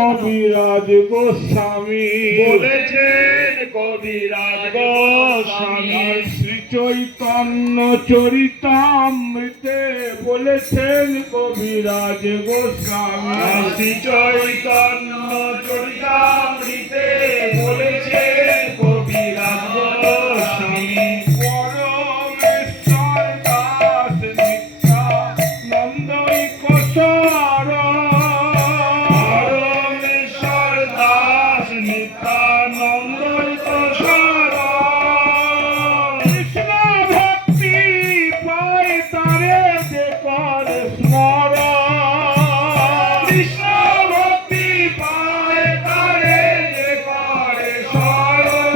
কবিরাজ গোস্বামী, বলেছেন কবিরাজ গোস্বামী। শ্রী চৈতন্য চরিতামৃতে বলেছেন কবিরাজ গোস্বামী, শ্রী চৈতন্য চরিতামৃতে বলেছেন কবিরাজ গোস্বামী। পরমেশ্বর দাস নিত্যানন্দ কিশোর, পরমেশ্বর দাস নিত্যানন্দ কিশোর। কৃষ্ণ ভক্তি পায় তারে যে করে স্মরণ, কৃষ্ণ ভক্তি পায় তারে যে করে স্মরণ।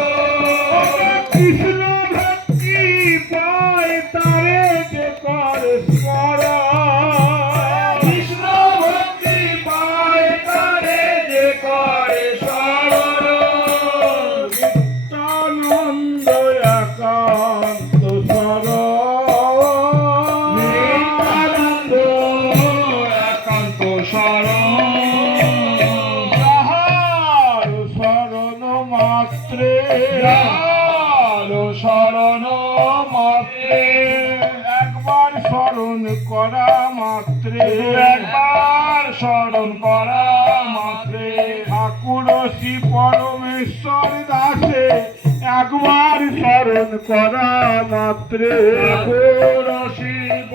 কৃষ্ণ ভক্তি পায় তারে যে করে স্মরণ, কৃষ্ণ ভক্তি পায় তারে যে করে স্মরণ। নিত্যানন্দ একান্ত শরণ, নিত্যানন্দ একান্ত শরণ। যাহার শরণ মাত্রে, যার শরণ মাত্রে, একবার শরণ করা মাত্রে, একবার শরণ করা মাত্রে, ঠাকুর শ্রী পরমেশ্বর দাসে একবার শরণ করা মাত্রে, ঠাকুর শিব